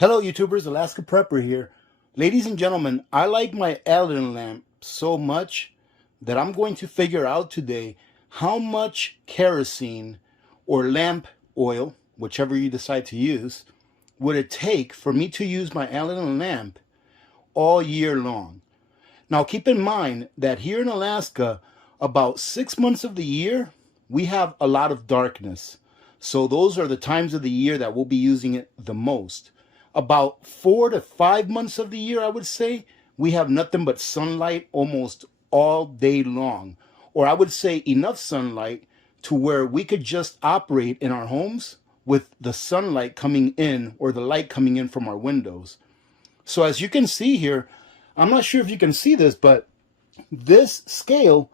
Hello YouTubers, Alaska Prepper here. Ladies and gentlemen, I like my Aladdin lamp so much that I'm going to figure out today how much kerosene or lamp oil, whichever you decide to use, would it take for me to use my Aladdin lamp all year long. Now keep in mind that here in Alaska, about 6 months of the year, we have a lot of darkness. So those are the times of the year that we'll be using it the most. About 4 to 5 months of the year, I would say, we have nothing but sunlight almost all day long. Or I would say enough sunlight to where we could just operate in our homes with the sunlight coming in or the light coming in from our windows. So as you can see here, I'm not sure if you can see this, but this scale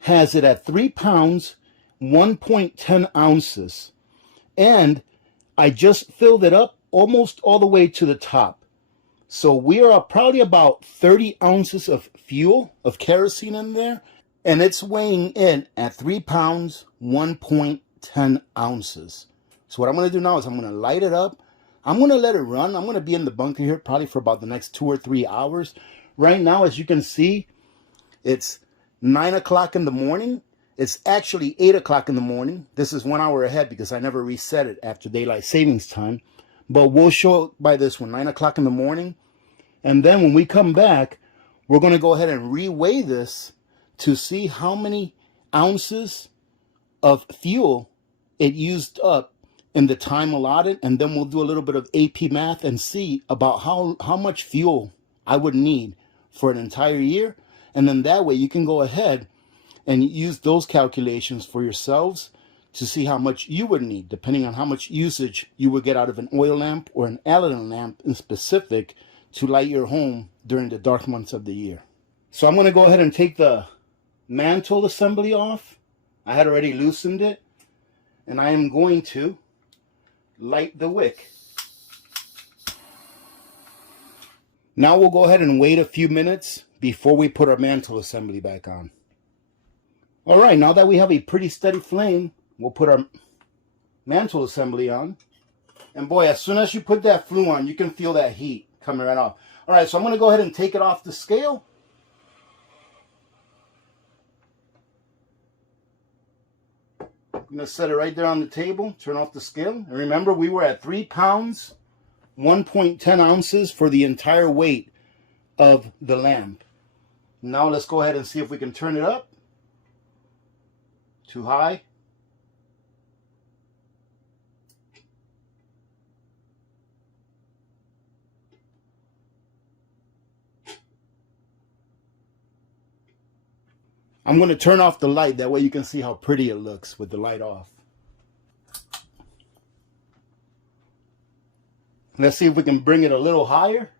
has it at 3 pounds, 1.10 ounces. And I just filled it up almost all the way to the top. So we are probably about 30 ounces of fuel, of kerosene in there, and it's weighing in at 3 pounds, 1.10 ounces. So what I'm going to do now is I'm going to light it up. I'm going to let it run. I'm going to be in the bunker here probably for about the next 2 or 3 hours. Right now, as you can see, it's 9 o'clock in the morning. It's actually 8 o'clock in the morning. This is 1 hour ahead because I never reset it after daylight savings time. But we'll show it by this one, 9 o'clock in the morning. And then when we come back, we're going to go ahead and reweigh this to see how many ounces of fuel it used up in the time allotted. And then we'll do a little bit of AP math and see about how much fuel I would need for an entire year. And then that way you can go ahead and use those calculations for yourselves to see how much you would need, depending on how much usage you would get out of an oil lamp or an Aladdin lamp in specific to light your home during the dark months of the year. So I'm going to go ahead and take the mantle assembly off. I had already loosened it, and I am going to light the wick. Now we'll go ahead and wait a few minutes before we put our mantle assembly back on. All right, now that we have a pretty steady flame, we'll put our mantle assembly on. And boy, as soon as you put that flue on, you can feel that heat coming right off. All right, so I'm going to go ahead and take it off the scale. I'm going to set it right there on the table, turn off the scale. And remember, we were at 3 pounds, 1.10 ounces for the entire weight of the lamp. Now let's go ahead and see if we can turn it up. Too high. I'm going to turn off the light. That way you can see how pretty it looks with the light off. Let's see if we can bring it a little higher.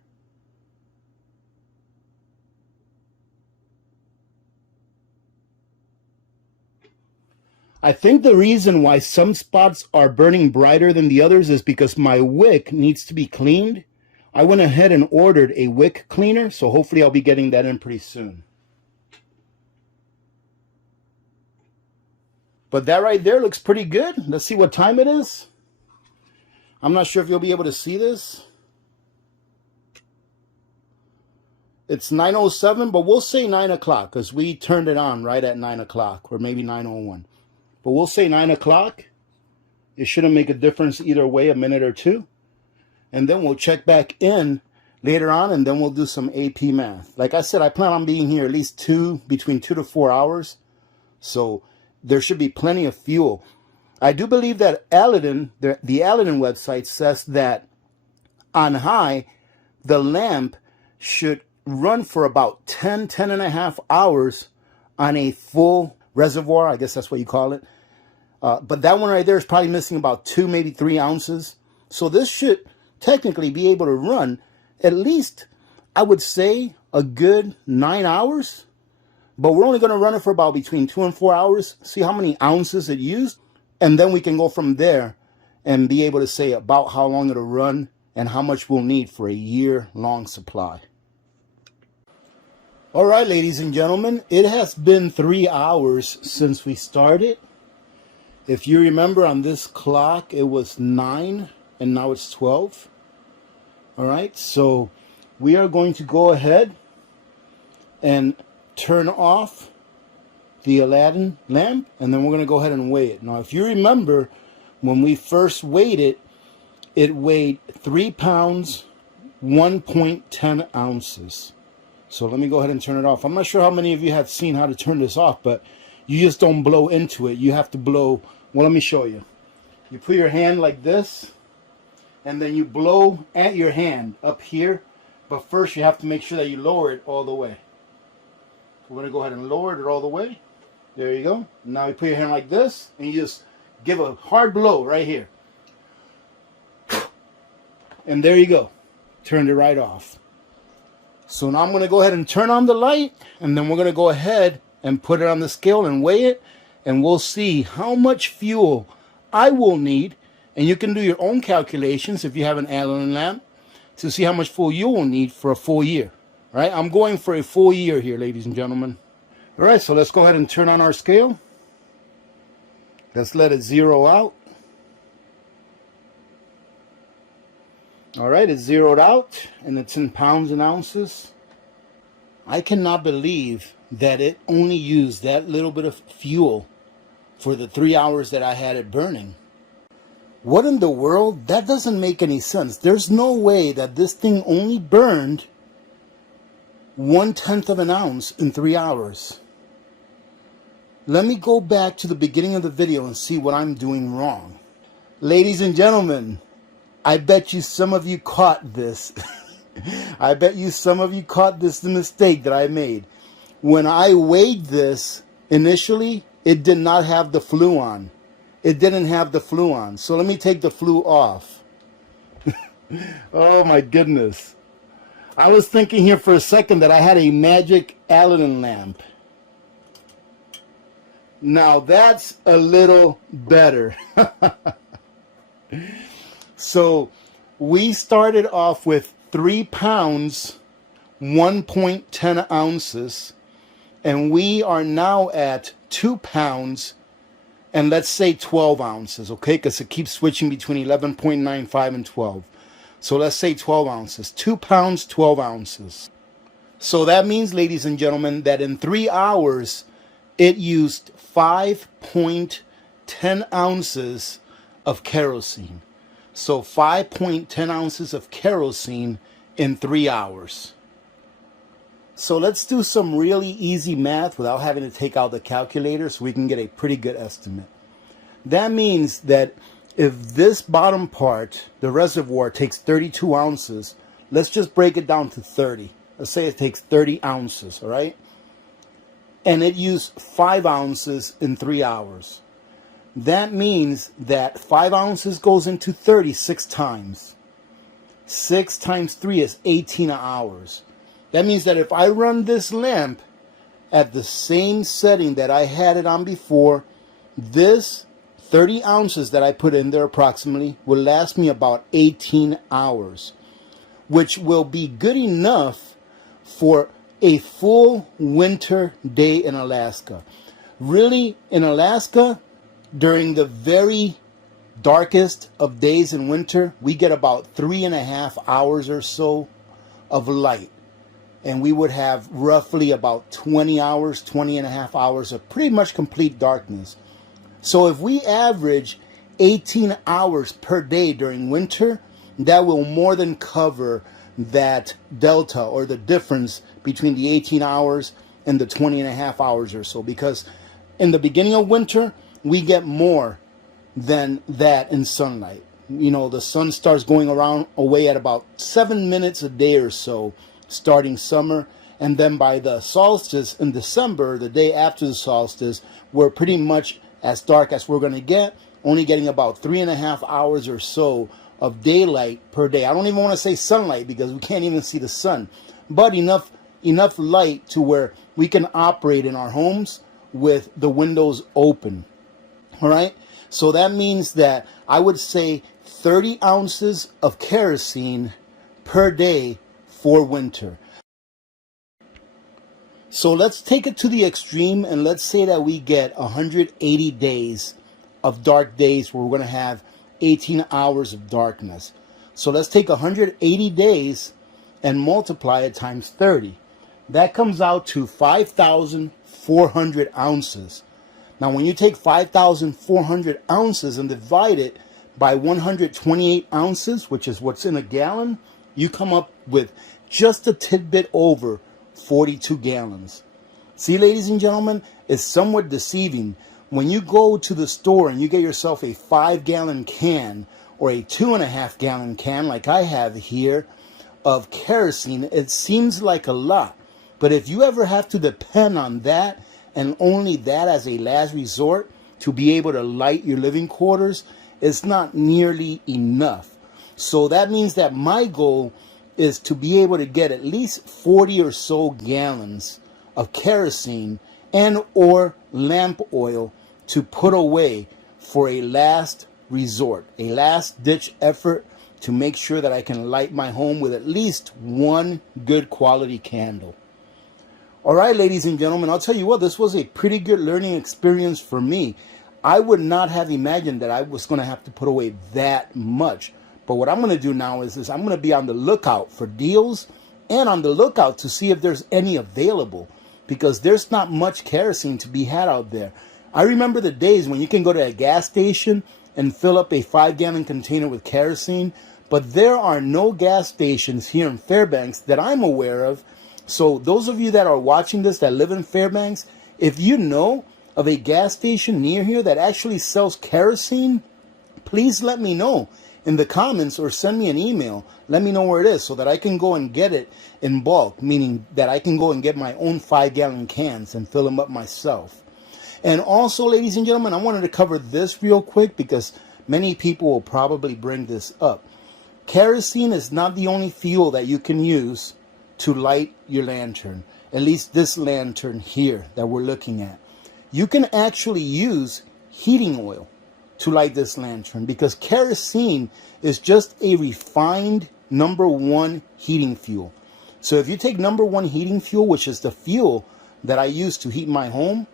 I think the reason why some spots are burning brighter than the others is because my wick needs to be cleaned. I went ahead and ordered a wick cleaner, so hopefully I'll be getting that in pretty soon. But that right there looks pretty good. Let's see what time it is. I'm not sure if you'll be able to see this. It's 9:07, but we'll say 9 o'clock because we turned it on right at 9 o'clock, or maybe 9:01. But we'll say 9 o'clock. It shouldn't make a difference either way, a minute or two. And then we'll check back in later on, and then we'll do some AP math. Like I said, I plan on being here at least between 2 to 4 hours. So there should be plenty of fuel. I do believe that Aladdin, the Aladdin website says that on high, the lamp should run for about 10 and a half hours on a full reservoir. I guess that's what you call it. But that one right there is probably missing about 2, maybe 3 ounces. So this should technically be able to run at least, I would say, a good 9 hours. But we're only going to run it for about between 2 and 4 hours, see how many ounces it used. And then we can go from there and be able to say about how long it'll run and how much we'll need for a year-long supply. All right, ladies and gentlemen, it has been 3 hours since we started. If you remember on this clock, it was 9 and now it's 12. All right, so we are going to go ahead and turn off the Aladdin lamp, and then we're going to go ahead and weigh it. Now, if you remember, when we first weighed it, it weighed 3 pounds, 1.10 ounces. So let me go ahead and turn it off. I'm not sure how many of you have seen how to turn this off, but you just don't blow into it. You have to blow, well, let me show you. You put your hand like this, and then you blow at your hand up here. But first you have to make sure that you lower it all the way. We're going to go ahead and lower it all the way. There you go. Now you put your hand like this, and you just give a hard blow right here. And there you go. Turned it right off. So now I'm going to go ahead and turn on the light, and then we're going to go ahead and put it on the scale and weigh it, and we'll see how much fuel I will need. And you can do your own calculations if you have an Aladdin lamp to see how much fuel you will need for a full year. All right, I'm going for a full year here, ladies and gentlemen. All right, so let's go ahead and turn on our scale. Let's let it zero out. All right, it's zeroed out, and it's in pounds and ounces. I cannot believe that it only used that little bit of fuel for the 3 hours that I had it burning. What in the world? That doesn't make any sense. There's no way that this thing only burned 1/10 of an ounce in 3 hours. Let me go back to the beginning of the video and see what I'm doing wrong. Ladies and gentlemen, I bet you some of you caught this. I bet you some of you caught this mistake that I made. When I weighed this initially, it did not have the flue on. It didn't have the flue on. So let me take the flue off. Oh my goodness. I was thinking here for a second that I had a magic Aladdin lamp. Now that's a little better. So we started off with 3 pounds, 1.10 ounces, and we are now at 2 pounds, and let's say 12 ounces, okay? Because it keeps switching between 11.95 and 12. So let's say 12 ounces. 2 pounds, 12 ounces. So that means, ladies and gentlemen, that in 3 hours, it used 5.10 ounces of kerosene. So 5.10 ounces of kerosene in 3 hours. So let's do some really easy math without having to take out the calculator so we can get a pretty good estimate. That means that if this bottom part, the reservoir, takes 32 ounces, let's just break it down to 30. Let's say it takes 30 ounces, all right? And it used 5 ounces in 3 hours. That means that 5 ounces goes into 36 times. 6 times 3 is 18 hours. That means that if I run this lamp at the same setting that I had it on before, this 30 ounces that I put in there approximately will last me about 18 hours, which will be good enough for a full winter day in Alaska. Really, in Alaska, during the very darkest of days in winter, we get about 3.5 hours or so of light. And we would have roughly about 20 hours, 20.5 hours of pretty much complete darkness. So if we average 18 hours per day during winter, that will more than cover that delta or the difference between the 18 hours and the 20.5 hours or so. Because in the beginning of winter, we get more than that in sunlight. You know, the sun starts going away at about 7 minutes a day or so, starting summer. And then by the solstice in December, the day after the solstice, we're pretty much as dark as we're going to get, only getting about 3.5 hours or so of daylight per day. I don't even want to say sunlight because we can't even see the sun, but enough light to where we can operate in our homes with the windows open. All right, so that means that I would say 30 ounces of kerosene per day for winter. So let's take it to the extreme, and let's say that we get 180 days of dark days where we're going to have 18 hours of darkness. So let's take 180 days and multiply it times 30. That comes out to 5,400 ounces. Now, when you take 5,400 ounces and divide it by 128 ounces, which is what's in a gallon, you come up with just a tidbit over 42 gallons. See, ladies and gentlemen, it's somewhat deceiving. When you go to the store and you get yourself a 5-gallon can or a 2.5-gallon can like I have here of kerosene, it seems like a lot. But if you ever have to depend on that and only that as a last resort to be able to light your living quarters, it's not nearly enough. So that means that my goal is to be able to get at least 40 or so gallons of kerosene and or lamp oil to put away for a last resort, a last ditch effort to make sure that I can light my home with at least one good quality candle. All right, ladies and gentlemen, I'll tell you what, this was a pretty good learning experience for me. I would not have imagined that I was going to have to put away that much. But what I'm going to do now is I'm going to be on the lookout for deals and on the lookout to see if there's any available, because there's not much kerosene to be had out there. I remember the days when you can go to a gas station and fill up a 5-gallon container with kerosene, but there are no gas stations here in Fairbanks that I'm aware of. So those of you that are watching this that live in Fairbanks, if you know of a gas station near here that actually sells kerosene, please let me know in the comments or send me an email. Let me know where it is so that I can go and get it in bulk, meaning that I can go and get my own 5-gallon cans and fill them up myself. And also, ladies and gentlemen, I wanted to cover this real quick because many people will probably bring this up. Kerosene is not the only fuel that you can use to light your lantern, at least this lantern here that we're looking at. You can actually use heating oil to light this lantern because kerosene is just a refined #1 heating fuel. So if you take #1 heating fuel, which is the fuel that I use to heat my home,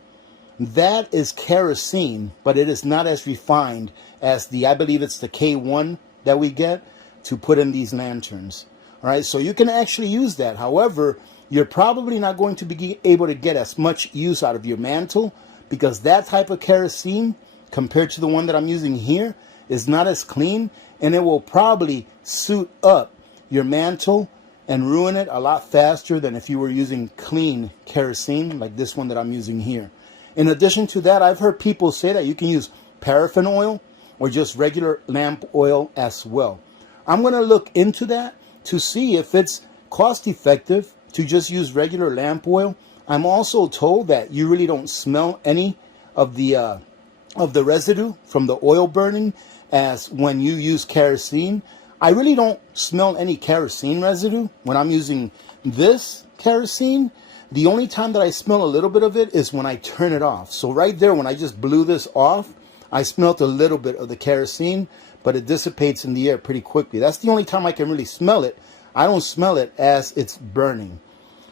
that is kerosene, but it is not as refined as I believe it's the K1 that we get to put in these lanterns. All right, so you can actually use that. However, you're probably not going to be able to get as much use out of your mantle because that type of kerosene, compared to the one that I'm using here, is not as clean, and it will probably suit up your mantle and ruin it a lot faster than if you were using clean kerosene like this one that I'm using here. In addition to that, I've heard people say that you can use paraffin oil or just regular lamp oil as well. I'm going to look into that to see if it's cost effective to just use regular lamp oil. I'm also told that you really don't smell any of the residue from the oil burning as when you use kerosene. I really don't smell any kerosene residue when I'm using this kerosene. The only time that I smell a little bit of it is when I turn it off. So right there, when I just blew this off, I smelled a little bit of the kerosene, but it dissipates in the air pretty quickly. That's the only time I can really smell it. I don't smell it as it's burning.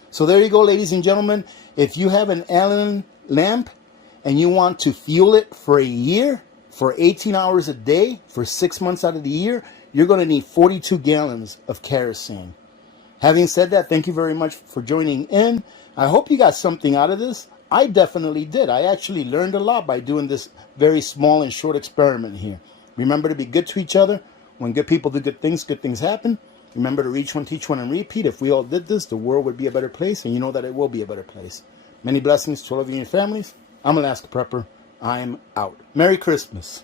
So there you go, ladies and gentlemen. If you have an Allen lamp and you want to fuel it for a year, for 18 hours a day, for 6 months out of the year, you're going to need 42 gallons of kerosene. Having said that, thank you very much for joining in. I hope you got something out of this. I definitely did. I actually learned a lot by doing this very small and short experiment here. Remember to be good to each other. When good people do good things happen. Remember to reach one, teach one, and repeat. If we all did this, the world would be a better place, and you know that it will be a better place. Many blessings to all of you and your families. I'm Alaska Prepper. I'm out. Merry Christmas.